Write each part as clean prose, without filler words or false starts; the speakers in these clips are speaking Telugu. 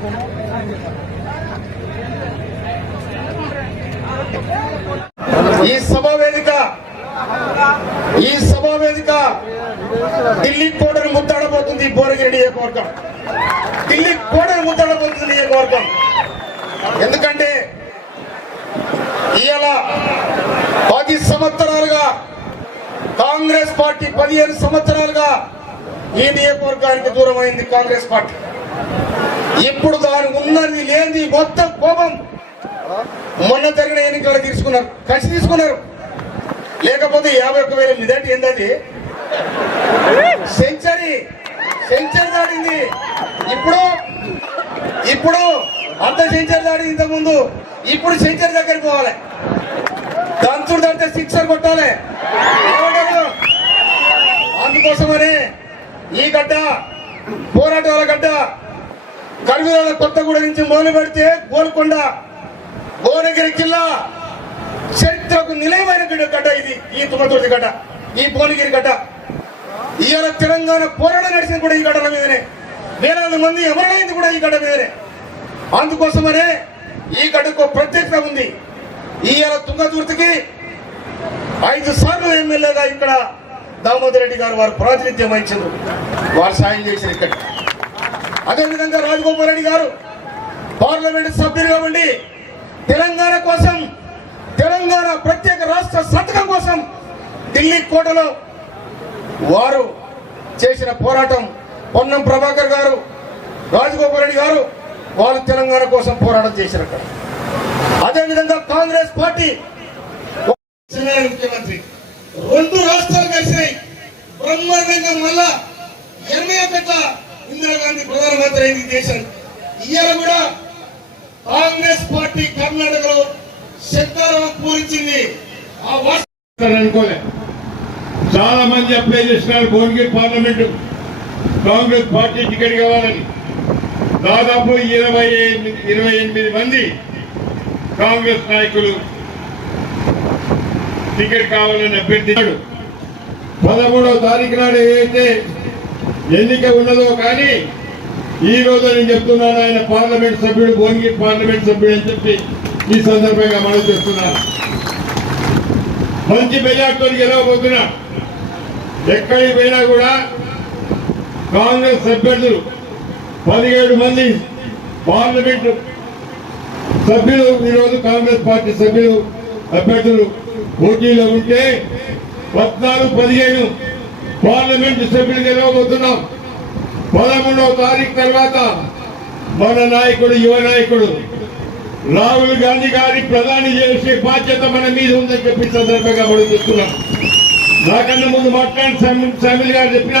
ఈ సభా వేదిక ఢిల్లీ కోటను ముద్దాడబోతుంది. భువనగిరి నియోజకవర్గం ఢిల్లీ కోటను ముద్దాడబోతుంది నియోజకవర్గం. ఎందుకంటే ఇవాళ 10 సంవత్సరాలుగా కాంగ్రెస్ పార్టీ 15 సంవత్సరాలుగా ఈ నియోజకవర్గానికి దూరమైంది కాంగ్రెస్ పార్టీ. ఇప్పుడు దాని ఉన్నది లేని మొత్తం కోపం మొన్న జరిగిన ఎన్నికలు తీసుకున్నారు, కసి తీసుకున్నారు. లేకపోతే 51,000 నిదంటే ఏంటది? సెంచరీ దాడింది. ఇప్పుడు అంత సెంచరీ దాడింది ఇంతకుముందు. ఇప్పుడు సెంచరీ దగ్గరికి పోవాలి, దంతుడు దంటే సిక్సర్ కొట్టాలి. అందుకోసమనే ఈ గడ్డ పోరాటాల గడ్డ కర్నూలు కొత్తగూడ నుంచి మొదలు పెడితే గోల్కొండ భువనగిరి జిల్లా చరిత్రకు నిలయమైన గడ్డ ఇది. ఈ తుమ్మతుర్తి గడ్డ, ఈ భువనగిరి గడ్డ. ఇవాళ తెలంగాణ పోరాటం నడిచింది కూడా ఈ గడ్డల మీదనే. వేలాది మంది అమరులైంది కూడా ఈ గడ్డ మీదనే. అందుకోసమనే ఈ గడ్డకు ప్రత్యేకత ఉంది. ఇవాళ తుంగతుర్తికి 5 సార్లు ఎమ్మెల్యేగా ఇక్కడ దామోదర్ రెడ్డి గారు వారు ప్రాతినిధ్యం వహించారు, వారు సాయం చేశారు ఇక్కడ. అదేవిధంగా రాజగోపాల్ రెడ్డి గారు పార్లమెంట్ సభ్యులుగా ఉండి తెలంగాణ కోసం, తెలంగాణ ప్రత్యేక రాష్ట్ర సంతకం కోసం ఢిల్లీ కోటలో వారు చేసిన పోరాటం. పొన్నం ప్రభాకర్ గారు, రాజగోపాల్ రెడ్డి గారు వారు తెలంగాణ కోసం పోరాటం చేశారు అక్కడ. అదేవిధంగా కాంగ్రెస్ పార్టీ ముఖ్యమంత్రి 2 రాష్ట్రాలు కలిసినాయి బ్రహ్మాండంగా. మళ్ళా 81 ఇందిరాగాంధీ ప్రధానమంత్రి అయింది దేశం. ఇవాళ కూడా కాంగ్రెస్ పార్టీ కర్ణాటకలో శంకరం పూరించింది. అనుకోలే, చాలా మంది అప్లై చేసినారు Bhuvanagiri parliament Congress party ticket కావాలని. దాదాపు 28 మంది కాంగ్రెస్ నాయకులు టికెట్ కావాలని అభ్యర్థించాడు. 13వ తారీఖు నాడు ఏదైతే ఎన్నిక ఉన్నదో కానీ ఈ రోజు నేను చెప్తున్నాను, ఆయన పార్లమెంట్ సభ్యుడు, భువనగిరి పార్లమెంట్ సభ్యుడు అని చెప్పి ఈ సందర్భంగా మనం చేస్తున్నాను. మంచి మెజార్టీతో గెలవబోతున్నా. ఎక్కడికి పోయినా కూడా కాంగ్రెస్ అభ్యర్థులు 17 మంది పార్లమెంటు సభ్యులు ఈరోజు కాంగ్రెస్ పార్టీ సభ్యులు అభ్యర్థులు పోటీలో ఉంటే 14-15 పార్లమెంటు సభ్యులు గెలవబోతున్నాం. 13వ తారీఖు తర్వాత మన నాయకుడు, యువ నాయకుడు రాహుల్ గాంధీ గారి ప్రధాని చేసే బాధ్యత మన మీద ఉందని చెప్పి సందర్భంగా మనం చూస్తున్నాం. నాకన్నా ముందు మాట్లాడిన శామిల్ గారు చెప్పిన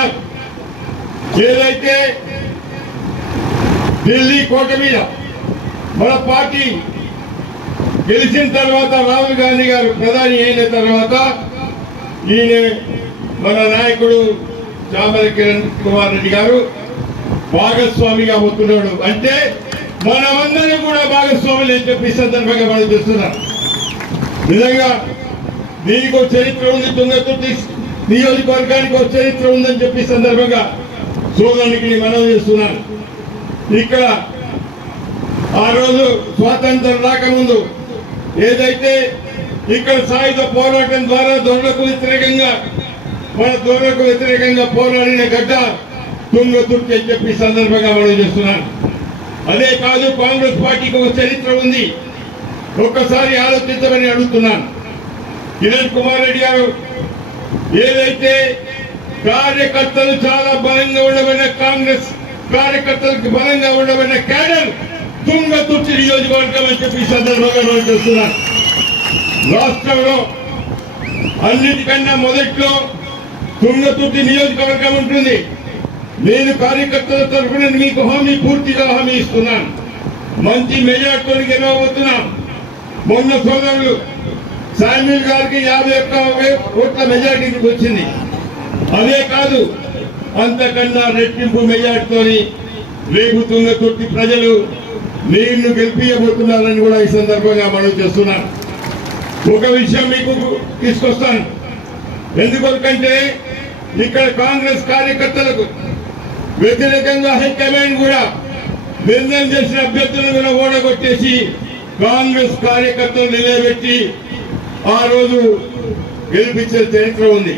ఏదైతే ఢిల్లీ కోట మీద మన పార్టీ గెలిచిన తర్వాత రాహుల్ గాంధీ గారు ప్రధాని అయిన తర్వాత ఈయన మన నాయకుడు చామల కిరణ్ కుమార్ రెడ్డి గారు భాగస్వామిగా అవుతున్నాడు. అంటే మనమందరం కూడా భాగస్వాములు అని చెప్పి సందర్భంగా మనం చూస్తున్నాం. నిజంగా దీనికి ఒక చరిత్ర ఉంది, తుంగతుర్తి నియోజకవర్గానికి ఒక చరిత్ర ఉందని చెప్పి సందర్భంగా సోదరునికి మనం చేస్తున్నాను. ఇక్కడ ఆ రోజు స్వాతంత్రం రాకముందు ఏదైతే ఇక్కడ సాయుధ పోరాటం ద్వారా దొరలకు వ్యతిరేకంగా పోరాడిన గడ్డ తుంగతుర్తి అని చెప్పి సందర్భంగా మనం చేస్తున్నాను. అదే కాదు, కాంగ్రెస్ పార్టీకి ఒక చరిత్ర ఉంది, ఒక్కసారి ఆలోచించమని అడుగుతున్నాను. కిరణ్ కుమార్ రెడ్డి గారు ఏదైతే కార్యకర్తలు చాలా బలంగా ఉండబడిన కాంగ్రెస్ కార్యకర్తలకు బలంగా ఉండబడిన క్యాడర్ తుంగతుర్తి నియోజకవర్గం అని చెప్పి సందర్భంగా మనం చేస్తున్నాను. రాష్ట్రంలో అన్నిటికన్నా మొదట్లో తుంగతుర్తి నియోజకవర్గం ఉంటుంది. నేను కార్యకర్తల తరఫున మీకు పూర్తిగా హామీ ఇస్తున్నాను. మంచి మెజార్టీతో గెలవబోతున్నాం. మొన్న సోదరులు శామ్యూల్ గారికి 51 ఓట్ల మెజార్టీ వచ్చింది. అదే కాదు, అంతకన్నా రెట్టింపు మెజార్టీతో రేపు తుంగతుర్తి ప్రజలు నేను గెలిపించబోతున్నారని కూడా ఈ సందర్భంగా మనం చేస్తున్నాను. ఒక విషయం మీకు తీసుకొస్తాను. ఎందుకంటే ఇక్కడ కాంగ్రెస్ కార్యకర్తలకు వ్యతిరేకంగా హైకమాండ్ కూడా నిర్ణయం చేసిన అభ్యర్థులను కూడా ఓడగొట్టేసి కాంగ్రెస్ కార్యకర్తలు నిలబెట్టి ఆ రోజు గెలిపించే చరిత్ర ఉంది.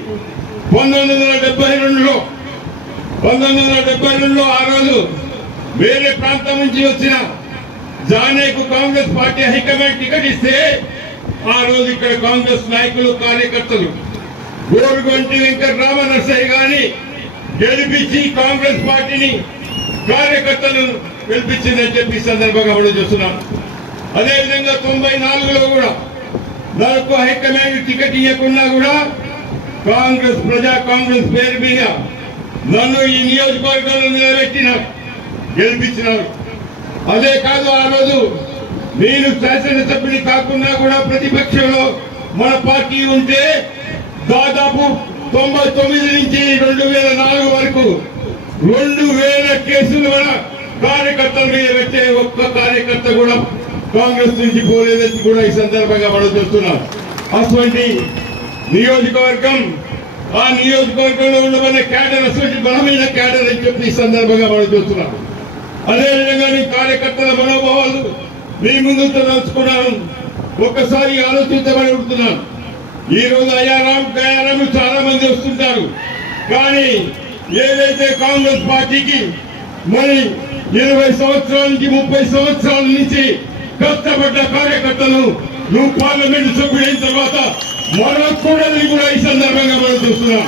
1972లో ఆ రోజు వేరే ప్రాంతం నుంచి వచ్చిన జానేకు కాంగ్రెస్ పార్టీ హైకమాండ్ టికెట్ ఇస్తే ఆ రోజు ఇక్కడ కాంగ్రెస్ నాయకులు కార్యకర్తలు గోరుగొంటి వెంకట రామనరసయ్య గారిని గెలిపించి కాంగ్రెస్ పార్టీని కార్యకర్తలను గెలిపించిందని చెప్పి సందర్భంగా మనం చూస్తున్నాం. అదేవిధంగా 94లో కూడా నాకు హైకమాండ్ టికెట్ ఇవ్వకున్నా కూడా ప్రజా కాంగ్రెస్ పేరు మీద నన్ను ఈ నియోజకవర్గంలో నిలబెట్టినారు, గెలిపించినారు. అదే కాదు, ఆ రోజు నేను శాసనసభ్యుని కాకుండా కూడా ప్రతిపక్షంలో మన పార్టీ ఉంటే దాదాపు 99 నుంచి 2004 వరకు 2000 కేసులు మన కార్యకర్తల మీద పెట్టే ఒక్క కార్యకర్త కూడా కాంగ్రెస్ నుంచి పోలేదని కూడా ఈ సందర్భంగా మనం చూస్తున్నాం. అటువంటి నియోజకవర్గం, ఆ నియోజకవర్గంలో ఉండబడిన క్యాడర్ అటువంటి బలమైన క్యాడర్ అని చెప్పి ఈ సందర్భంగా మనం చూస్తున్నాం. అదేవిధంగా నీ కార్యకర్తల మనోభావాలు మీ ముందు తెలుసుకున్నాను. ఒక్కసారి ఆలోచించబడి ఉంటున్నాను. ఈ రోజు అయారాం గయారాం చాలా మంది వస్తుంటారు, కానీ ఏదైతే కాంగ్రెస్ పార్టీకి మరి 20 సంవత్సరాల నుంచి 30 సంవత్సరాల నుంచి కష్టపడ్డ కార్యకర్తలు నువ్వు పార్లమెంట్ సభ్యుడైన తర్వాత మరొకూడదని కూడా ఈ సందర్భంగా మనం చూస్తున్నాం.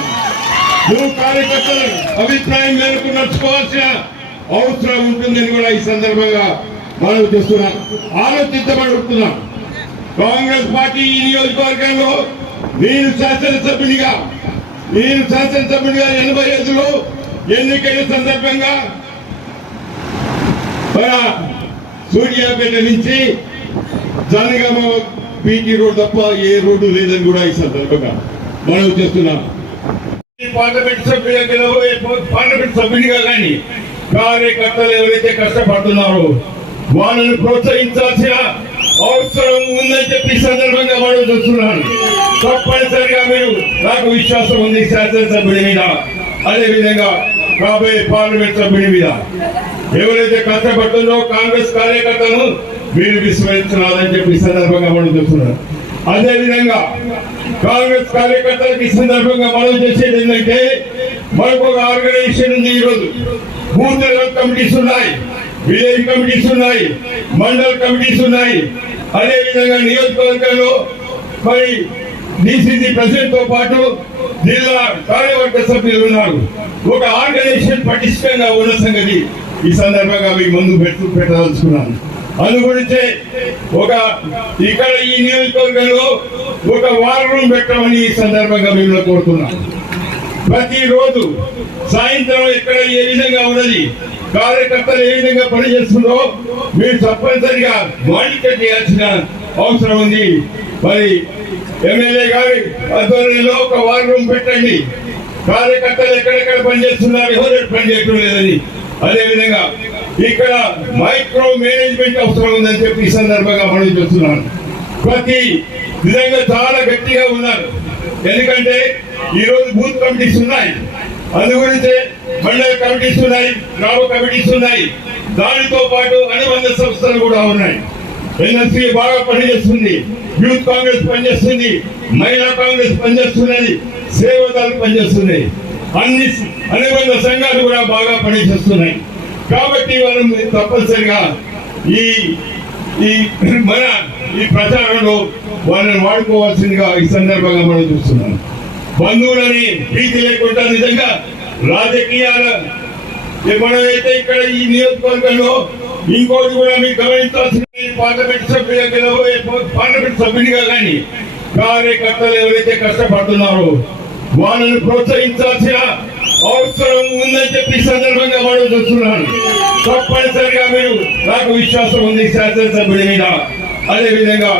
నువ్వు కార్యకర్తల అభిప్రాయం మేరకు నడుచుకోవాల్సిన అవసరం ఉంటుందని కూడా ఈ సందర్భంగా మనం చూస్తున్నాం. ఆలోచించబడుతున్నాం. కాంగ్రెస్ పార్టీ ఈ నియోజకవర్గంలో నేను శాసనసభ్యుడిగా 85లో ఎన్నికైన సందర్భంగా మన సూర్యాపేట నుంచి జనగామ పీటీ రోడ్ తప్ప ఏ రోడ్డు లేదని కూడా ఈ సందర్భంగా మనం చేస్తున్నాం. పార్లమెంట్ సభ్యుడిగా కానీ కార్యకర్తలు ఎవరైతే కష్టపడుతున్నారో వాళ్ళని ప్రోత్సహించాల్సిన అవసరం ఉందని చెప్పి సందర్భంగా మనం చూస్తున్నాను. తప్పనిసరిగా మీరు నాకు విశ్వాసం ఉంది శాసనసభ్యుడి మీద, అదేవిధంగా కాబోయే పార్లమెంట్ సభ్యుడి మీద. ఎవరైతే కష్టపడుతుందో కాంగ్రెస్ కార్యకర్తలను మీరు విస్మరించరాదని చెప్పి సందర్భంగా మనం చూస్తున్నాం. అదేవిధంగా కాంగ్రెస్ కార్యకర్తలకు ఈ సందర్భంగా మనం చేసేది ఏంటంటే, మనకు ఒక ఆర్గనైజేషన్ ఉంది. ఈరోజు బూత్ లెవెల్ కమిటీస్ ఉన్నాయి, విలేజ్ కమిటీస్ ఉన్నాయి, మండల్ కమిటీస్ ఉన్నాయి. అదేవిధంగా నియోజకవర్గంలో మరి డిసిసి ప్రెసిడెంట్ తో పాటు జిల్లా కార్యవర్గ సభ్యులు ఉన్నారు. ఒక ఆర్గనైజేషన్ పటిష్టంగా ఉన్న సంగతి ఈ సందర్భంగా మీ ముందు పెట్టదలుచుకున్నాను. అందుగురించే ఇక్కడ ఈ నియోజకవర్గంలో ఒక వార్ రూమ్ పెట్టమని ఈ సందర్భంగా మిమ్మల్ని కోరుతున్నాను. ప్రతిరోజు సాయంత్రం ఇక్కడ ఏ విధంగా ఉన్నది, కార్యకర్తలు ఏ విధంగా పనిచేస్తుందో మీరు తప్పనిసరిగా మానిటర్ చేయాల్సిన అవసరం ఉంది. మరి ఎమ్మెల్యే గారి ఆధ్వర్యంలో ఒక వార్ రూమ్ పెట్టండి. కార్యకర్తలు ఎక్కడెక్కడ పనిచేస్తున్నారు, ఎవరు పనిచేయటం లేదని. అదేవిధంగా ఇక్కడ మైక్రో మేనేజ్మెంట్ అవసరం ఉందని చెప్పి ఈ సందర్భంగా మనం చూస్తున్నాను. ప్రతి విధంగా చాలా గట్టిగా ఉన్నారు. ఎందుకంటే ఈరోజు బూత్ కమిటీస్ ఉన్నాయి, అందుగురించే మండల కమిటీస్ ఉన్నాయి, గ్రామ కమిటీస్ ఉన్నాయి. దానితో పాటు అనుబంధ సంస్థలు కూడా ఉన్నాయి. ఎన్ఎస్సీ బాగా పనిచేస్తుంది, యూత్ కాంగ్రెస్ పనిచేస్తుంది, మహిళా కాంగ్రెస్ పనిచేస్తున్నది, సేవదాలు పనిచేస్తున్నాయి. అన్ని అనుబంధ సంఘాలు కూడా బాగా పనిచేస్తున్నాయి. కాబట్టి మనం తప్పనిసరిగా మన ప్రచారంలో వాళ్ళని వాడుకోవాల్సిందిగా ఈ సందర్భంగా మనం చూస్తున్నాం. బంధువులని ప్రీతి లేకుండా నిజంగా రాజకీయాల మనమైతే ఇక్కడ ఈ నియోజకవర్గంలో ఇంకోటి కూడా మీరు గమనించాల్సిన, పార్లమెంట్ సభ్యుడిగా కానీ కార్యకర్తలు ఎవరైతే కష్టపడుతున్నారో వాళ్ళని ప్రోత్సహించాల్సిన అవసరం ఉందని చెప్పి సందర్భంగా మనం చూస్తున్నాను. తప్పనిసరిగా మీరు నాకు విశ్వాసం ఉంది శాసనసభ్యుడి మీద, అదేవిధంగా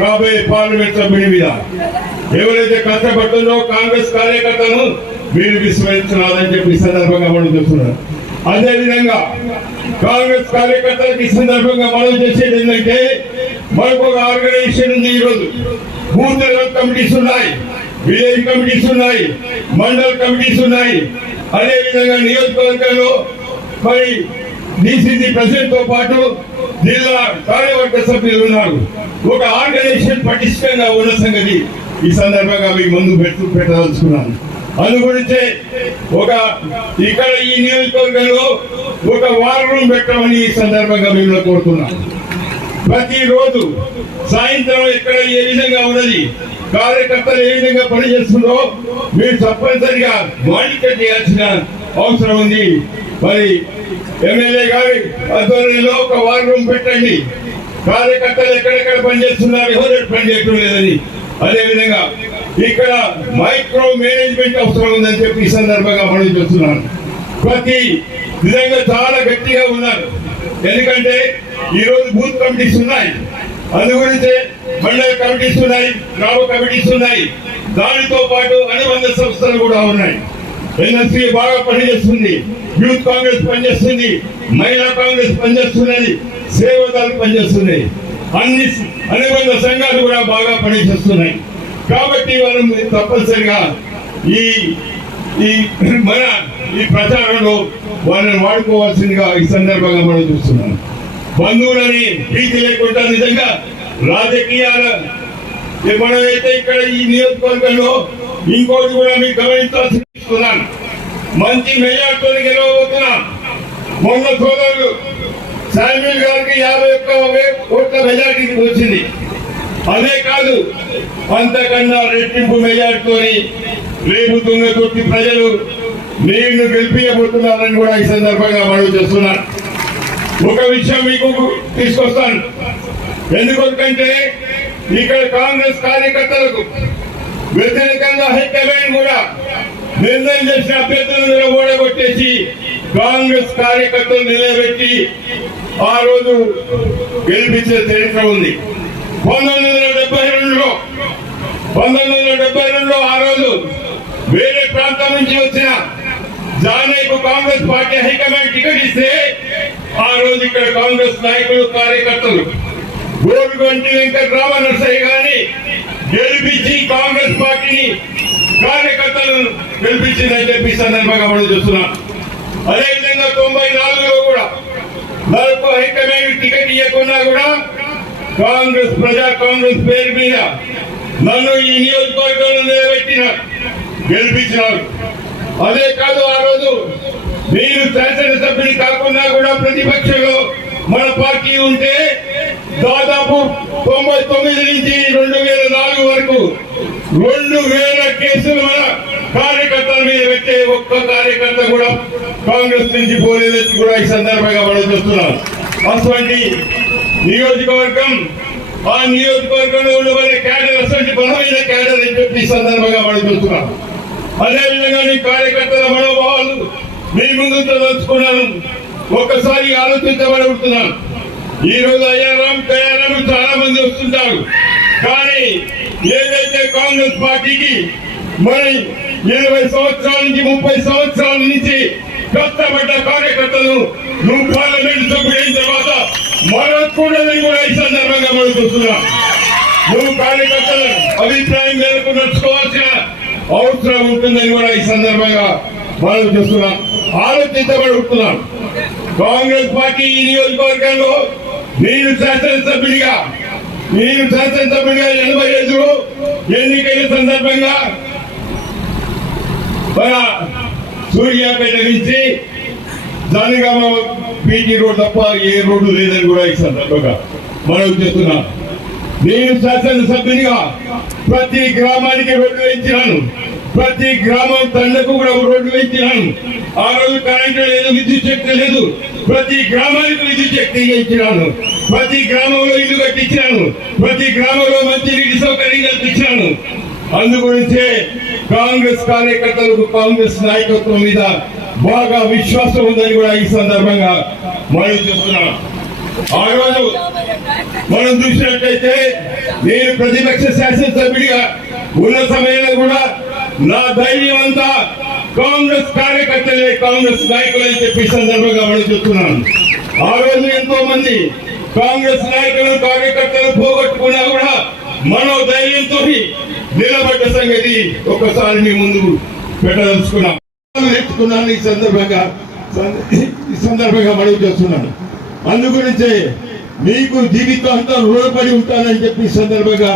కాబోయే పార్లమెంట్ సభ్యుడి మీద. ఎవరైతే కష్టపడుతుందో కాంగ్రెస్ కార్యకర్తలను మీరు విస్మరించరాదని చెప్పి సందర్భంగా మనం చూస్తున్నాం. అదేవిధంగా కాంగ్రెస్ కార్యకర్తలకు ఈ సందర్భంగా మనం చేసేది ఏంటంటే, మనకు ఒక ఆర్గనైజేషన్ ఉంది. ఈరోజు బూత్ లెవెల్ కమిటీస్ ఉన్నాయి, విలేజ్ కమిటీస్ ఉన్నాయి, మండల్ కమిటీస్ ఉన్నాయి. అదేవిధంగా నియోజకవర్గంలో మరి డిసిసి ప్రెసిడెంట్ తో పాటు జిల్లా కార్యవర్గ సభ్యులు ఉన్నారు. ఒక ఆర్గనైజేషన్ పటిష్టంగా ఉన్న సంగతి ఈ సందర్భంగా మీ ముందు పెట్టదలుచుకున్నాను. అందుగురించే ఇక్కడ ఈ నియోజకవర్గంలో ఒక వార్ రూమ్ పెట్టమని ఈ సందర్భంగా మిమ్మల్ని కోరుతున్నాను. ప్రతిరోజు సాయంత్రం ఎక్కడ ఏ విధంగా ఉన్నది, కార్యకర్తలు ఏ విధంగా పనిచేస్తుందో మీరు తప్పనిసరిగా మానిటర్ చేయాల్సిన అవసరం ఉంది. మరి ఎమ్మెల్యే గారి ఆధ్వర్యంలో ఒక వార్ రూమ్ పెట్టండి. కార్యకర్తలు ఎక్కడెక్కడ పనిచేస్తున్నారు, ఎవరు పనిచేయడం లేదని. అదేవిధంగా ఇక్కడ మైక్రో మేనేజ్మెంట్ అవసరం ఉందని చెప్పి ఈ సందర్భంగా మనం చూస్తున్నాను. ప్రతి విధంగా చాలా గట్టిగా ఉన్నారు. ఎందుకంటే ఈ రోజు బూత్ కమిటీస్ ఉన్నాయి, అందుగురించే మండల కమిటీస్ ఉన్నాయి, గ్రామ కమిటీస్ ఉన్నాయి. దానితో పాటు అనుబంధ సంస్థలు కూడా ఉన్నాయి. ఎన్ఎస్సీ బాగా పనిచేస్తుంది, యూత్ కాంగ్రెస్ పనిచేస్తుంది, మహిళా కాంగ్రెస్ పనిచేస్తున్నది, సేవదాలు పనిచేస్తున్నాయి. అన్ని అనుబంధ సంఘాలు కూడా బాగా పనిచేస్తున్నాయి. కాబట్టి మనం తప్పనిసరిగా ఈ ప్రచారంలో వాళ్ళని వాడుకోవాల్సిందిగా ఈ సందర్భంగా మనం చూస్తున్నాం. బంధువులని ప్రీతి లేకుండా నిజంగా రాజకీయాల మనమైతే ఇక్కడ ఈ నియోజకవర్గంలో ఇంకోటి కూడా మీకు గమనించాల్సిస్తున్నాను. మంచి మెజార్టీతో గెలవబోతున్నాం. మొన్న సోదరులు శామ్యూల్ గారికి 51,000 ఓట్ల మెజార్టీ వచ్చింది. అదే కాదు, అంతకన్నా రెట్టింపు మెజార్టీతో రేపు తుంగతుర్తి ప్రజలు నేను గెలిపించబోతున్నారని కూడా ఈ సందర్భంగా మనవి చేస్తున్నాను. ఒక విషయం మీకు తీసుకొస్తాను. ఎందుకంటే ఇక్కడ కాంగ్రెస్ కార్యకర్తలకు వ్యతిరేకంగా హైకమాండ్ కూడా నిర్ణయం చేసిన అభ్యర్థులను ఓడగొట్టేసి కాంగ్రెస్ కార్యకర్తలు నిలబెట్టి ఆ రోజు గెలిపించే చరిత్ర ఉంది. 1972లో ఆ రోజు వేరే ప్రాంతం నుంచి వచ్చిన జానయ్యకు కాంగ్రెస్ పార్టీ హైకమాండ్ టికెట్ ఇస్తే ఆ రోజు ఇక్కడ కాంగ్రెస్ నాయకులు కార్యకర్తలు గోరుగంటి వెంకటరామ నరసయ్య గారిని గెలిపించి కాంగ్రెస్ పార్టీని కార్యకర్తలను గెలిపించిందని చెప్పి సందర్భంగా మనం చూస్తున్నాం. అదేవిధంగా 94లో కూడా నాకు హైకమాండ్ టికెట్ ఇవ్వకున్నా కూడా కాంగ్రెస్ కాంగ్రెస్ పేరు మీద నన్ను ఈ నియోజకవర్గంలో నిలబెట్టిన గెలిపించినారు. అదే కాదు, ఆ రోజు మీరు శాసనసభ్యుని కాకుండా కూడా ప్రతిపక్షంలో మన పార్టీ ఉంటే దాదాపు 99 నుంచి 2004 వరకు 2000 కేసులు మన కార్యకర్తల మీద పెట్టే ఒక్క కార్యకర్త కూడా కాంగ్రెస్ నుంచి పోలేదని కూడా ఈ సందర్భంగా మనం చూస్తున్నాం. అటువంటి నియోజకవర్గం, ఆ నియోజకవర్గంలో ఉండబడే క్యాడర్ అసలు బలమైన క్యాడర్ అని చెప్పి ఈ సందర్భంగా మనం చూస్తున్నాం. అదేవిధంగా నీ కార్యకర్తల మనోభావాలు మీ ముందు తెలుసుకున్నాను. ఒక్కసారి ఆలోచించబడుతున్నాను. ఈ రోజు అయ్యారాం చాలా మంది వస్తుంటారు, కానీ ఏదైతే కాంగ్రెస్ పార్టీకి మరి 20 సంవత్సరాల నుంచి 30 సంవత్సరాల నుంచి కష్టపడ్డ కార్యకర్తలు నువ్వు పార్లమెంట్ సభ్యులైన తర్వాత మరొకూడదని కూడా ఈ సందర్భంగా మనం చూస్తున్నాం. నువ్వు కార్యకర్తల అభిప్రాయం మేరకు నడుచుకోవాల్సిన అవసరం ఉంటుందని కూడా ఈ సందర్భంగా మనం చూస్తున్నాం. ఆలోచించబడుతున్నాం. కాంగ్రెస్ పార్టీ ఈ నియోజకవర్గంలో నేను శాసనసభ్యుడిగా 85లో ఎన్నికైన సందర్భంగా మన సూర్యాపేట నుంచి జనగామ పీటీ రోడ్ తప్ప ఏ రోడ్డు లేదని కూడా ఈ సందర్భంగా మనం చేస్తున్నాం. నేను శాసనసభ్యునిగా ప్రతి గ్రామానికి రోడ్డు వేయించినాను. ప్రతి గ్రామం తండకు కూడా రోడ్డు వేయించినాను. ఆ రోజు కరెంటు లేదు, విద్యుత్ శక్తి లేదు. ప్రతి గ్రామానికి విద్యుత్ శక్తి ఇచ్చినాను. ప్రతి గ్రామంలో ఇల్లు కట్టించినాను. ప్రతి గ్రామంలో మంచి నీటి సౌకర్యం కల్పించినాను. అందుగురించే కాంగ్రెస్ కార్యకర్తలకు కాంగ్రెస్ నాయకత్వం మీద బాగా విశ్వాసం ఉందని కూడా ఈ సందర్భంగా మనం చూస్తున్నాం. ఆ రోజు మనం చూసినట్లయితే నేను ప్రతిపక్ష శాసనసభ్యుడిగా ఉన్న సమయంలో కూడా నా ధైర్యం అంతా కాంగ్రెస్ కార్యకర్తలే, కాంగ్రెస్ నాయకులు అని చెప్పి సందర్భంగా మనం చూస్తున్నాను. ఆ రోజు ఎంతో మంది కాంగ్రెస్ నాయకులు కార్యకర్తలు పోగొట్టుకున్నా కూడా మనోధైర్యంతో నిలబడ్డ సంగతి ఒక్కసారి మీ ముందు పెట్టదలుచుకున్నాను. ఈ సందర్భంగా ఈ సందర్భంగా మనవి చేస్తున్నాను. అందుగురించే మీకు జీవితాంతం రుణపడి ఉంటానని చెప్పి ఈ సందర్భంగా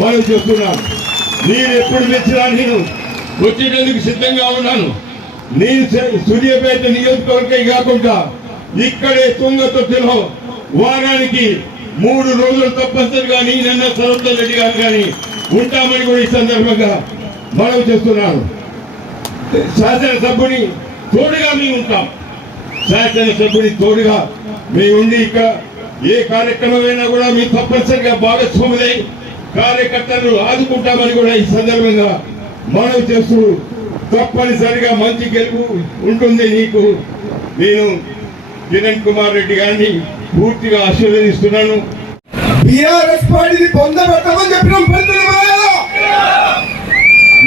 మనవి చేస్తున్నాను. నేను ఎప్పుడు మెచ్చినా నేను వచ్చేటందుకు సిద్ధంగా ఉన్నాను. నేను సూర్యాపేట నియోజకవర్గం కాకుండా ఇక్కడే తుంగతుర్తిలో వారానికి 3 రోజులు తప్పనిసరిగా నేనన్న సరోజన్ రెడ్డి గారు కానీ ఉంటామని కూడా ఈ సందర్భంగా మనవి చేస్తున్నాను. శాసనసభ్యుని తోడుగా మేము ఉంటాం. శాసనసభ్యుని తోడుగా మేము ఉండి ఇక్కడ ఏ కార్యక్రమమైనా కూడా మీ తప్పనిసరిగా భాగస్వాములై కార్యకర్తలను ఆదుకుంటామని కూడా ఈ సందర్భంగా మనవి చేస్తూ తప్పనిసరిగా మంచి గెలుపు ఉంటుంది నీకు. నేను కిరణ్ కుమార్ రెడ్డి గారిని పూర్తిగా ఆశీర్వదిస్తున్నాను. బీఆర్ఎస్ పార్టీని పొందబెట్టమని చెప్పినాం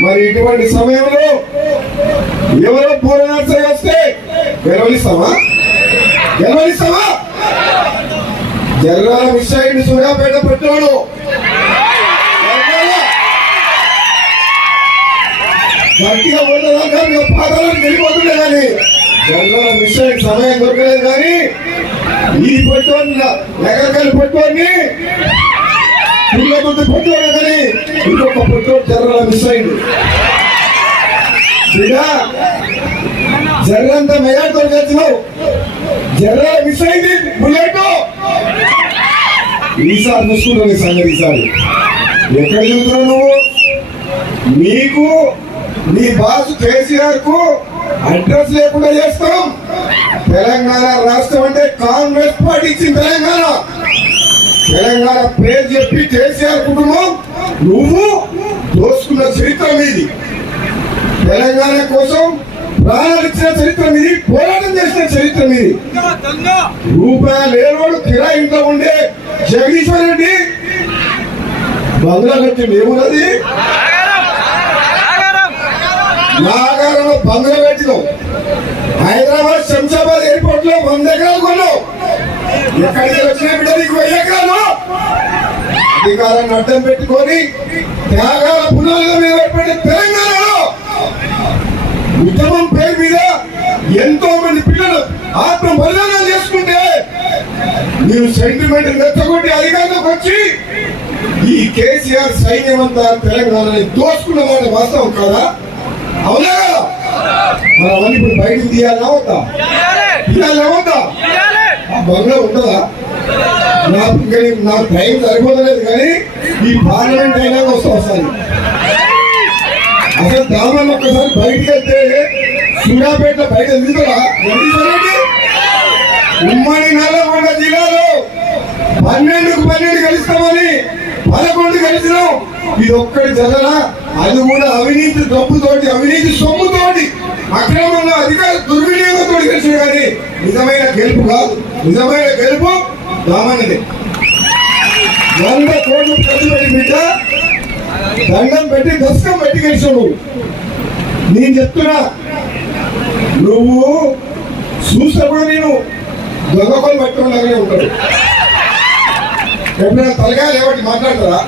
మరి ఇటువంటి సమయంలో ఎవరో పూర నర్సరీ వస్తే గెలవనిస్తామా? జర్రాల విషయాన్ని సూర్యాపేట పెట్టాడు. గట్టిగా ఉండదాకా పాదాలను వెళ్ళిపోతుండే కానీ జర్రాల విషయానికి సమయం దొరకలేదు. కానీ ఈ పెట్టుకోండి ఎక్కడికైనా పెట్టుకోండి పిల్లబుద్ధి పెట్టుకోండి. కానీ ఇంకొక పెట్టుకోండి జర్రాల మిస్ అయింది. జర్రంతా మెగాతో కలిసినావు, జర్రాల మిస్ అయింది బుల్లెట్. ఈసారి చూసుకుంటాను ఈ సంగతి. ఈసారి ఎక్కడ చెబుతున్నావు నువ్వు? నీకు నీ బాసు కేసీఆర్ కు అడ్రస్ లేకుండా చేస్తాం. తెలంగాణ రాష్ట్రం అంటే కాంగ్రెస్ పార్టీ ఇచ్చింది. తెలంగాణ పేరు చెప్పి కేసీఆర్ కుటుంబం నువ్వు దోసుకున్న చరిత్ర మీది. తెలంగాణ కోసం ప్రాణాలు ఇచ్చిన చరిత్ర మీది, పోరాటం చేసిన చరిత్ర మీది. రూపాయలు లేనివాడు కిరాయి ఇంట్లో ఉండే జగదీశ్వర్ రెడ్డి బంగ్లా కట్టింది. ఏమున్నది? నాగారంలో బంగ్లా కట్టినావు. హైదరాబాద్ శంషాబాద్ ఎయిర్పోర్ట్ లో 100 ఎకరాలు కొన్నావు. ఎక్కడికి వచ్చిన బిడ్డ నీకు 1000 ఎకరాలు. అధికారాన్ని అడ్డం పెట్టుకొని త్యాగాల పునాదుల మీద ఏర్పడే తెలంగాణలో ఉద్యమం పేరు మీద ఎంతో మంది పిల్లలు ఆత్మ బలిదానాలు చేసుకుంటే మీరు సెంటిమెంట్ రెచ్చగొట్టి అధికారంలోకి వచ్చి ఈ కేసీఆర్ సైన్యం అంతా తెలంగాణని దోసుకున్న మాట వాస్తవం కాదా? అవునా కదా? మరి అవన్నీ ఇప్పుడు బయటకు తీయాలన్నా వద్దా? ఆ బంగ్లా ఉంటుందా? నాకు టైం సరిపోతలేదు. కానీ ఈ పార్లమెంట్ అయినా వస్తాయి. అసలు దామన్ ఒక్కసారి బయటికి వెళ్తే సూర్యాపేట బయట దిగుతారా? ఉమ్మడి నల్లగొండ జిల్లాలో 12కు 12 గెలుస్తామని 11 గెలిచినాం. ఇది ఒక్కటి జరగనా? అది కూడా అవినీతి డబ్బుతోటి, అవినీతి సొమ్ముతోటి, అక్రమంగా అధికార దుర్వినియోగంతో గెలిచిన. కానీ నిజమైన గెలుపు కాదు. నిజమైన గెలుపు దామన్నది. 100 కోట్లు ఖర్చు పెట్టి బిడ్డ దండం పెట్టి దశకం పెట్టి గెలిచావు. నేను చెప్తున్నా, నువ్వు చూసినప్పుడు నేను దొంగకొని పట్టుకున్నాగానే ఉంటాడు. ఎప్పుడైనా తలకాయ లేవట్టి మాట్లాడతారా?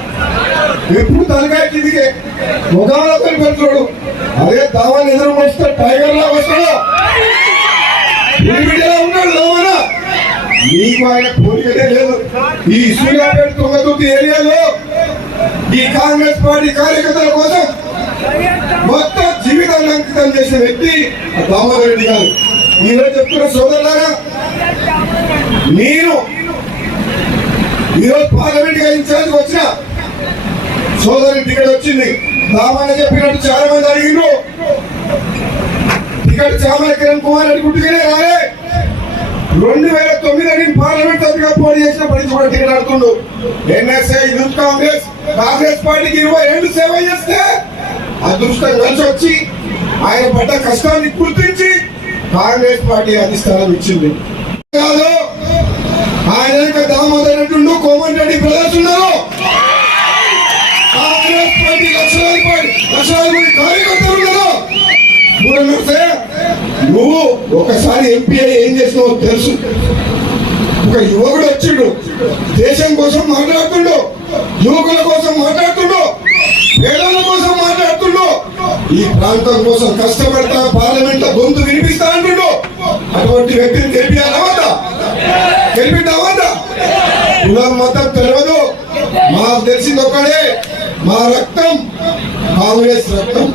ఎప్పుడు తలకాయ కిందికే ముఖంలో పెట్టుకోడు. అదే దావాన్ని ఎదురు వస్తే టైగర్ లా వస్తాడు, బిడ్డలా ఉన్నాడు దావన. నీకు ఆయన కోరికనే లేదు. ఈ సూర్యాపేట తుంగతుర్తి ఏరియాలో ఈ కాంగ్రెస్ పార్టీ కార్యకర్తల కోసం మొత్తం జీవితాన్ని అంకితం చేసిన వ్యక్తి దామోదర్ రెడ్డి గారు. ఈరోజు చెప్తున్న సోదరులారా, నేను ఈరోజు పార్లమెంట్ గా ఇన్ఛార్జ్ వచ్చిన సోదరుని టికెట్ వచ్చింది. దామన్న చెప్పినట్టు చాలా మంది అడిగిండ్రు. టికెట్ చామల కిరణ్ కుమార్ రెడ్డి గుట్టుగానే రాలే. 2009 పార్లమెంట్ సభ్యుగా పోటీ చేసిన పరిస్థితి కూడా టికెట్ ఆడుతుండు. ఎన్ఎస్ఐ యూత్ కాంగ్రెస్ పార్టీకి 20 ఏళ్ళు సేవ చేస్తే అదృష్టం కలిసి వచ్చి ఆయన పడ్డ కష్టాన్ని గుర్తించి కాంగ్రెస్ పార్టీ అధిష్టానం ఇచ్చింది. కాదు, ఆయన దామోదర్ రెడ్డి, కోమటి రెడ్డి బ్రదర్స్ ఉన్నారు. కాంగ్రెస్ పార్టీ లక్షలాది మంది కార్యకర్తలు ఉన్నారు. నువ్వు ఒకసారి ఎంపీ అయ్యి ఏం చేసినావో తెలుసు. ఒక యువకుడు వచ్చిండు, దేశం కోసం మాట్లాడుతుండు, యువకుల కోసం మాట్లాడుతుండు, పేదల కోసం మాట్లాడుతుండు, ఈ ప్రాంతం కోసం కష్టపడతా పార్లమెంట్ లో గొంతు వినిపిస్తా అంటుండు. అటువంటి వ్యక్తిని గెలిపించాలవద్దా? గెలిపిద్దామద్దా? కులం మతం తెలియదు, మాకు తెలిసింది ఒక్కడే, మా రక్తం కాంగ్రెస్ రక్తం.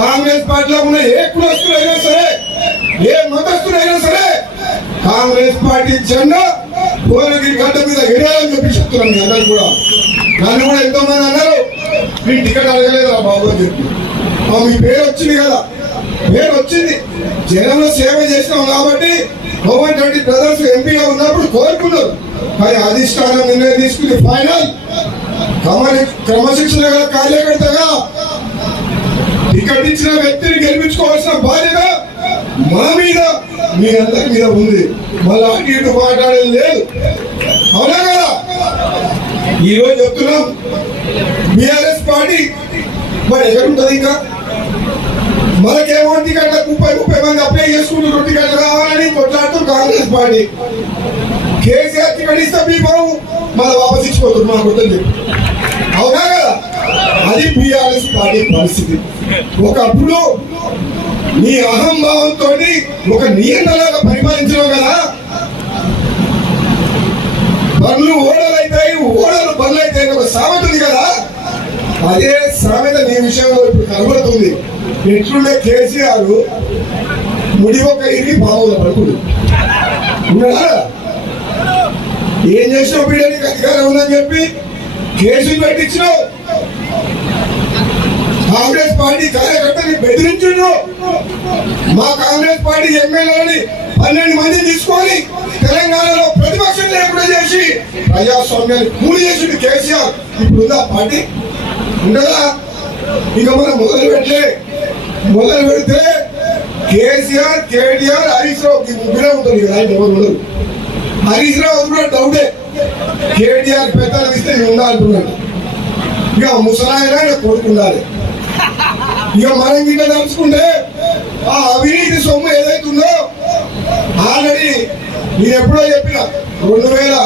కాంగ్రెస్ పార్టీలో ఉన్న ఏ కులస్తులైనా సరే, ఏ మతస్థులైనా సరే కాంగ్రెస్ పార్టీ జెండా భువనగిరి గడ్డ మీద ఎగరాలని చెప్పి చెప్తున్నాను. మీ అందరూ కూడా, నన్ను కూడా ఎంతో మంది అన్నారు మీ టికెట్ అడగలేదు రా బాబు అని చెప్పి. మీ పేరు వచ్చింది కదా, పేరు వచ్చింది, జనంలో సేవ చేసినాం కాబట్టి కోమటి రెడ్డి బ్రదర్స్ ఎంపీగా ఉన్నప్పుడు కోరుకున్నారు. కానీ అధిష్టానం నిర్ణయం తీసుకుంది ఫైనల్. క్రమశిక్షణ గల కార్యకర్తగా టికెట్ ఇచ్చిన వ్యక్తిని గెలిపించుకోవాల్సిన బాధ్యత మా మీద, మీ అందరి మీద ఉంది. మళ్ళీ అటు ఇటు మాట్లాడేది లేదు, అవునా కదా? ఈరోజు చెప్తున్నాం బిఆర్ఎస్ పార్టీ మరి ఎక్కడుంటది? ఇంకా మనకేమో టికెట్ల 30 మంది అప్లై చేసుకుంటూ టికెట్లు కావాలని కొట్లాడుతూ కాంగ్రెస్ పార్టీ. కేసీఆర్ టికెట్ ఇస్తే మీ బాబు మళ్ళీ వాపస్ ఇచ్చిపోతుంది మా గుర్తని చెప్పి, అవునా కదా? అది బిఆర్ఎస్ పార్టీ పరిస్థితి. ఒకప్పుడు నీ అహంభావంతో ఒక నియంత్రణగా పరిపాలించడం కదా. బండ్లు ఓడలు అవుతాయి, ఓడలు బండ్లు అవుతాయి ఒక సామెత ఉంది కదా. అదే సామెత నీ విషయంలో ఇప్పుడు కనబడుతుంది. ఎట్లుండే కేసీఆర్ ముడి ఒక ఇరి బావుల పడుకుడు ఉన్నాడా? ఏం చేసినావు? బిడ్డనికి అధికారం ఉందని చెప్పి కేసులు పెట్టించినావు. కాంగ్రెస్ పార్టీ కార్యకర్తని బెదిరించుడు. మా కాంగ్రెస్ పార్టీ ఎమ్మెల్యేలని 12 మంది తీసుకొని తెలంగాణలో ప్రతిపక్షం లేకుండా చేసి ప్రజాస్వామ్యాన్ని కూలి చేసిండు కేసీఆర్. ఇప్పుడు ఉందా పార్టీ? ఉండదా? ఇక మనం మొదలు పెడితే కేసీఆర్, కేటీఆర్, హరీష్ రావు ముగ్గురే ఉంటుంది కదా. ఎవరు ఉండరు. హరీష్ రావు కూడా డౌటే. కేటీఆర్ పెద్దలు ఇస్తే ఉండాలంటున్నాడు. ఇక ముసలాయన కొడుకుండాలి. ఇక మనం గిట్ట తలుచుకుంటే ఆ అవినీతి సొమ్ము ఏదైతుందో ఆల్రెడీ నేను ఎప్పుడో చెప్పిన 2000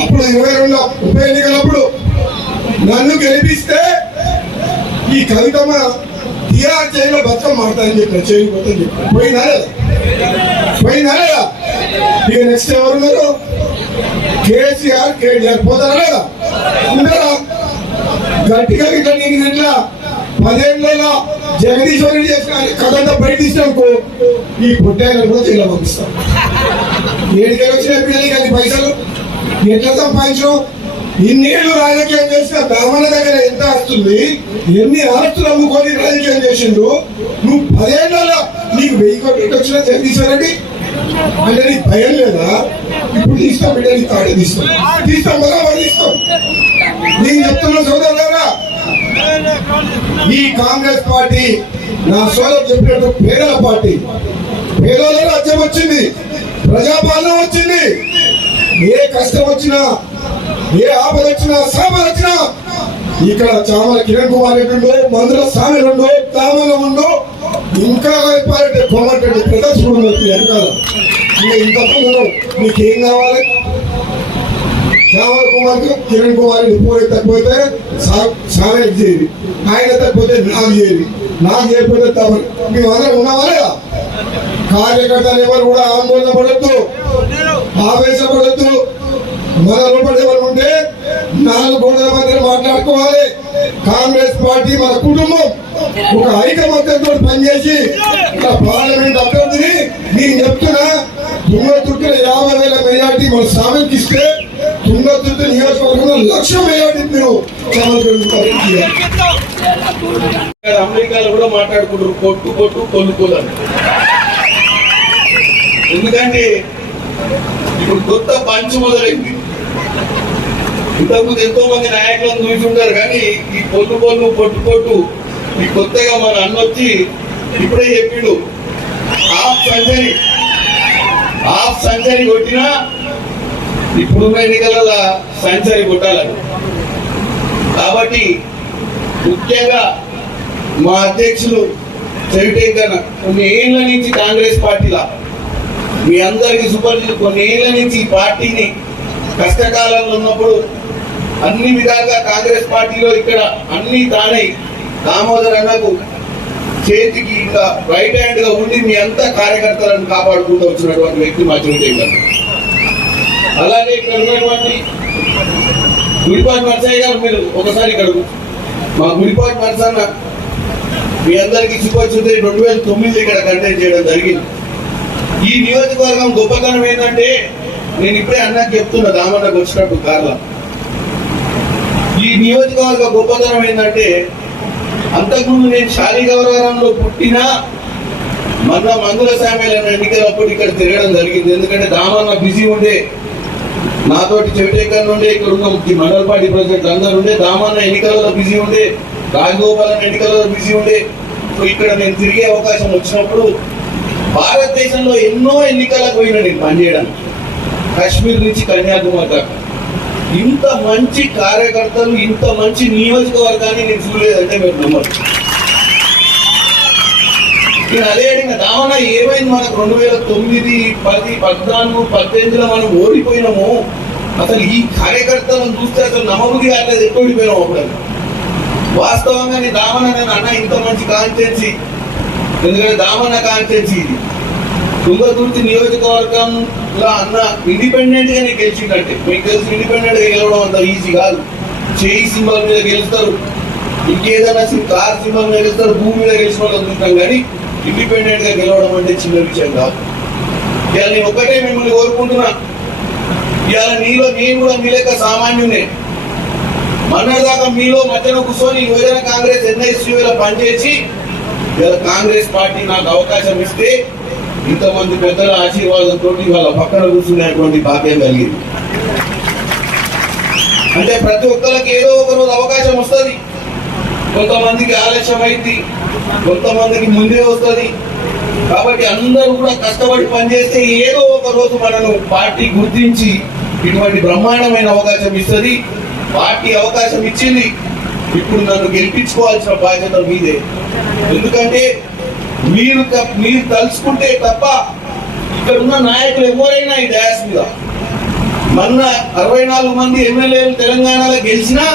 అప్పుడు 22 ఉప ఎన్నికలప్పుడు నన్ను గెలిపిస్తే ఈ కవితమ్మ టీఆర్ జైల్లో బతుకమ్మ మాడతానని చెప్పిన, చేయకపోతే చెప్పి పోయినా లేదా? ఇక నెక్స్ట్ ఎవరున్నారు? కేసీఆర్, కేటీఆర్ పోతారా లేదా? ఉండరా? గట్టిగా ఇట్లా నేను ఇట్లా 10 ఏళ్ళలో జగదీశ్వర్ రెడ్డి చేసిన కథంతా బయట తీసినాకో ఈ పొట్టేళ్ళను కూడా జైల్లో పంపిస్తాం. ఏడికెళ్ళి వచ్చిన పిల్లలకి అది పైసలు ఎట్లా సంపాదించడం? ఇన్నేళ్ళు రాజకీయం చేసిన బ్రాహ్మణ దగ్గర ఎంత వస్తుంది? ఎన్ని ఆస్తులు అమ్ముకొని రాజకీయం చేసిండు? నువ్వు 10 ఏళ్ళలో నీకు 1000 కోట్లు వచ్చిన జగదీశ్వర్ రెడ్డి అంటే నీకు భయం లేదా? ఇప్పుడు తీస్తాం బిడ్డ, నీకు తాడే తీస్తాం బరాబర్ తీస్తాం. నేను చెప్తున్నా సోదరులారా, ఈ కాంగ్రెస్ పార్టీ నా సోదరు చెప్పినట్టు పేదల పార్టీ. పేదల రాజ్యం వచ్చింది, ప్రజాపాలన వచ్చింది. ఏ కష్టం వచ్చినా, ఏ ఆపద వచ్చినా, సాపద వచ్చినా ఇక్కడ చామల కిరణ్ కుమార్ రెడ్డి ఉండు, మందుల స్వామి ఉండు, తామల ఉండు, ఇంకా చెప్పాలంటే కోమటిరెడ్డి ప్రదర్శన వెనకాల. ఇంకా ఇంతకుముందు నీకేం కావాలి? శ్యామల కుమార్ కిరణ్ కుమార్ రెడ్డి తప్పిపోతే సామెకి చేయాలి, ఆయన తప్పిపోతే నాకు చేయాలి, నాకు చేయకపోతే తప్ప. మేమందరం ఉన్నావా లేదా? కార్యకర్తలు ఎవరు కూడా ఆందోళన పడద్దు, ఆవేశపడద్దు. మన లోపల ఎవరు ఉంటే 4 గోడల మధ్య మాట్లాడుకోవాలి. కాంగ్రెస్ పార్టీ మన కుటుంబం ఒక ఐకమత్యంతో పనిచేసి పార్లమెంట్ అభ్యర్థిని నేను చెప్తున్నా, తుంగతుర్తిలో 50,000 మెజార్టీ మన సామెకి ఇస్తే తుంగతుర్తి నియోజకవర్గంలో 1,00,000 మెజార్టీ మీరు అమెరికాలో కూడా మాట్లాడుకుంటారు కొట్టుకోదని. ఎందుకంటే ఇప్పుడు కొత్త పంచు మొదలైంది. ఇంతకుముందు ఎంతో మంది నాయకులను చూసుంటారు, కానీ ఈ పొట్టు ఈ కొత్తగా మన అన్నొచ్చి ఇప్పుడే చెప్పిండు హాఫ్ సెంచరీ కొట్టినా ఇప్పుడున్న ఎన్నికల సెంచరీ కొట్టాలని. కాబట్టి ముఖ్యంగా మా అధ్యక్షులు చెవిటేకన కొన్ని ఏళ్ల నుంచి కాంగ్రెస్ పార్టీలా మీ అందరికీ సుపరిచితులు. కొన్ని ఏళ్ల నుంచి ఈ పార్టీని కష్టకాలంలో ఉన్నప్పుడు అన్ని విధాలుగా కాంగ్రెస్ పార్టీలో ఇక్కడ అన్ని తానై దామోదర్ అన్నకు చేతికి ఇంకా రైట్ హ్యాండ్ గా ఉండి మీ అంతా కార్యకర్తలను కాపాడుకుంటూ వచ్చినటువంటి వ్యక్తి మా చోటయ్య గారు. అలాగే ఇక్కడ ఉన్నటువంటి గుడిపాటి నరసయ్య గారు, మీరు ఒకసారి ఇక్కడ మా గుడిపాటి నరసన్న మీ అందరికీ చూపొచ్చింది 2009 ఇక్కడ కంటెంట్ చేయడం జరిగింది. ఈ నియోజకవర్గం గొప్పతనం ఏంటంటే, నేను ఇప్పుడే అన్నకు చెప్తున్నా దామన్నకు వచ్చినప్పుడు కార్ల, ఈ నియోజకవర్గ గొప్పతనం ఏంటంటే, అంతకుముందు నేను శాలిగౌరవరంలో పుట్టినా మన మందుల సామ్యాలైన ఎన్నికలప్పుడు ఇక్కడ తిరగడం జరిగింది. ఎందుకంటే దామన్న బిజీ ఉండే, నాతోటి చెవిటేకర్ నుండే ఇక్కడ ఉన్న మండల పార్టీ ప్రెసిడెంట్ అందరూ ఉండే, దామన్న ఎన్నికలలో బిజీ ఉండే, రాజగోపాలన్ ఎన్నికలలో బిజీ ఉండే. సో ఇక్కడ నేను తిరిగే అవకాశం వచ్చినప్పుడు భారతదేశంలో ఎన్నో ఎన్నికలకు పోయినా నేను పనిచేయడానికి, కాశ్మీర్ నుంచి కన్యాకుమారి దాకా. ఇంత మంచి కార్యకర్తలు, ఇంత మంచి నియోజకవర్గాన్ని నేను చూడలేదంటే మీరు నమ్మరు. నేను అదే అడిగిన, దామన్న ఏమైంది మనకు 2009, 10, 14, 18లో మనం ఓడిపోయినాము, అసలు ఈ కార్యకర్తలను చూస్తే అసలు నమ్మబుద్ధి కాలేదు, ఎక్కువ ఓడిపోయినాము అప్పుడు. వాస్తవంగా నేను దామన్న నేను అన్న ఇంత మంచి కాన్స్టిట్యున్సీ, ఎందుకంటే దామన్న కాన్స్టిట్యున్సీ ఇది తుంగతుర్తి నియోజకవర్గంలో అన్న ఇండిపెండెంట్ గా నేను గెలిచిందంటే, మీకు తెలిసి ఇండిపెండెంట్ గా గెలవడం అంత ఈజీ కాదు. చేయి సింబల్ మీద గెలుస్తారు, ఇంకేదైనా కార్ సింబల్ మీద గెలుస్తారు, భూమి మీద గెలిచిన వాళ్ళు అనుకుంటాం, కానీ ఇండిపెండెంట్ గా గెలవడం అంటే చిన్న విషయం కాదు. ఇవాళ నేను ఒక్కటే మిమ్మల్ని కోరుకుంటున్నా, ఇవాళ నీలో నేను కూడా మీ లెక్క సామాన్యునే. మొన్నటిదాకా మీలో మధ్యన కూర్చొని యువజన కాంగ్రెస్ NSUలో పనిచేసి ఇవాళ కాంగ్రెస్ పార్టీ నాకు అవకాశం ఇస్తే ఇంతమంది పెద్దల ఆశీర్వాదంతో వాళ్ళ పక్కన కూర్చునేటువంటి భాగ్యం కలిగింది. అంటే ప్రతి ఒక్కరికి ఏదో ఒక రోజు అవకాశం వస్తుంది. కొంతమందికి ఆలస్యం అయింది, కొంతమందికి ముందే వస్తుంది. కాబట్టి అందరూ కూడా కష్టపడి పనిచేస్తే ఏదో ఒక రోజు మనను పార్టీ గుర్తించి ఇటువంటి బ్రహ్మాండమైన అవకాశం ఇస్తుంది. పార్టీ అవకాశం ఇచ్చింది, ఇప్పుడు నన్ను గెలిపించుకోవాల్సిన బాధ్యత మీదే. ఎందుకంటే మీరు తలుచుకుంటే తప్ప ఇక్కడ ఉన్న నాయకులు ఎవరైనా ఈ డయాస్ మీద, మొన్న 64 మంది ఎమ్మెల్యేలు తెలంగాణలో గెలిచినా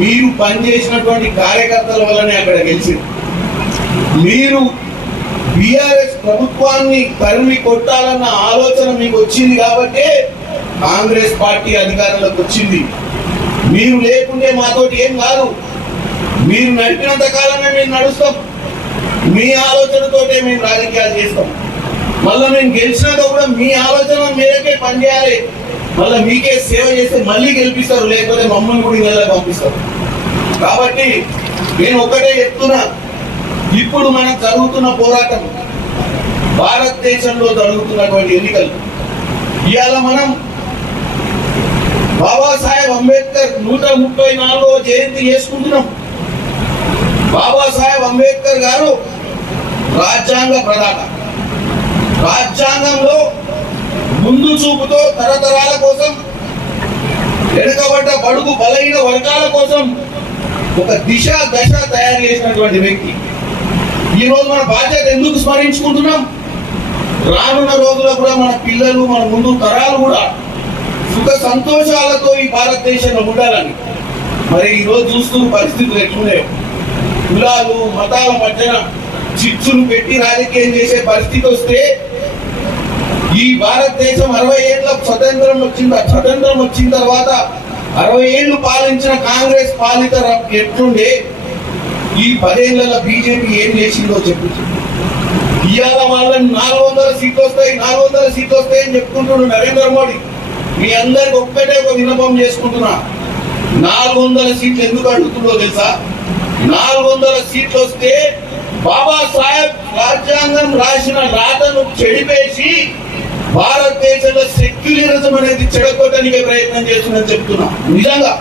మీరు పనిచేసినటువంటి కార్యకర్తల వల్లనే అక్కడ గెలిచింది. మీరు BRS ప్రభుత్వాన్ని తరిమి కొట్టాలన్న ఆలోచన మీకు వచ్చింది కాబట్టి కాంగ్రెస్ పార్టీ అధికారంలోకి వచ్చింది. మీరు లేకుంటే మాతోటి ఏం కాదు. మీరు నడిపినంత కాలమే మేము నడుస్తాం, మీ ఆలోచనతోటే మేము రాజకీయాలు చేస్తాం. మళ్ళీ మేము గెలిచినాక కూడా మీ ఆలోచన మేరకే పనిచేయాలి. మళ్ళీ మీకే సేవ చేస్తే మళ్ళీ గెలిపిస్తారు, లేకపోతే మమ్మల్ని కూడా ఇలా పంపిస్తారు. కాబట్టి నేను ఒక్కటే చెప్తున్నా, ఇప్పుడు మనకు జరుగుతున్న పోరాటం, భారతదేశంలో జరుగుతున్నటువంటి ఎన్నికలు, ఇవాళ మనం బాబాసాహెబ్ అంబేద్కర్ 134వ జయంతి చేసుకుంటున్నాం. బాబాసాహెబ్ అంబేద్కర్ గారు రాజ్యాంగ ప్రదాత. రాజ్యాంగంలో ముందు చూపుతో తరతరాల కోసం, వెనుకబడ్డ బడుగు బలహీన వర్గాల కోసం ఒక దశ తయారు చేసినటువంటి వ్యక్తి. ఈ రోజు మన బాధ్యత ఎందుకు స్మరించుకుంటున్నాం? రానున్న రోజుల్లో కూడా మన పిల్లలు, మన ముందు తరాలు కూడా సుఖ సంతోషాలతో ఈ భారతదేశంలో ఉండాలని. మరి ఈ రోజు చూస్తున్న పరిస్థితులు ఎట్లున్నాయో, కులాలు మతాల మధ్యన చిచ్చులు పెట్టి రాజకీయం చేసే పరిస్థితి వస్తే, ఈ భారతదేశం 60 ఏళ్ళ స్వతంత్రం వచ్చిన తర్వాత 60 ఏళ్ళు పాలించిన కాంగ్రెస్ పాలిత ఎట్లుండే, ఈ 10 ఏళ్ల బీజేపీ ఏం చేసిందో చెప్పు. ఇవాళ వాళ్ళని 400 సీట్లు వస్తాయి, 400 సీట్లు వస్తాయని చెప్పుకుంటున్నాడు నరేంద్ర మోడీ. మీ అందరికి ఒక్కటే ఒక విన్నపం చేసుకుంటున్నా, 400 సీట్లు ఎందుకు అడుగుతుందో తెలుసా? 400 సీట్లు వస్తే బాబాసాహెబ్ రాజ్యాంగం రాసిన రాతను చెడిపేసి భారతదేశంలో సెక్యులరిజం అనేది చెడగొట్టడానికి ప్రయత్నం చేస్తుందని చెప్తున్నా. నిజంగా